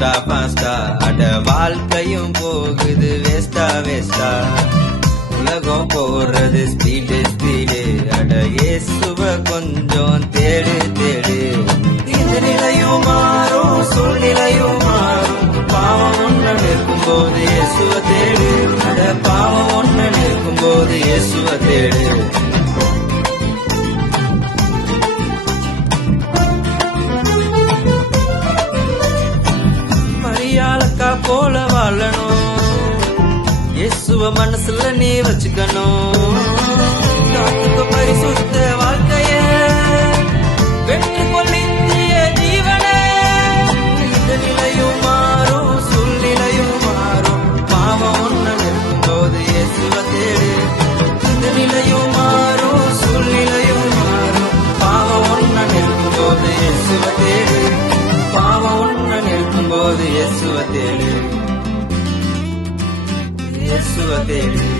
ஃபாஸ்டா ஃபாஸ்டா அட வாழ்க்கையும் போகுது வேஸ்டா வேஸ்டா உலகம் போறது ஸ்பீடு ஸ்பீடு அட ஏசுவ கொஞ்சம் தேடு தேடு. இந்த நிலையும் மாறும் சூழ்நிலையும் மாறும். பாவம் ஒண்ணு நிற்கும் போது இயேசுவ தேடு. அட பாவம் ஒன்று நிற்கும் போது இயேசுவ தேடு. போல வாழணும். இயேசுவ மனசுல நீ வச்சுக்கணும். நிற்கும் போது இயேசுவ தேடு இயேசுவ தேடு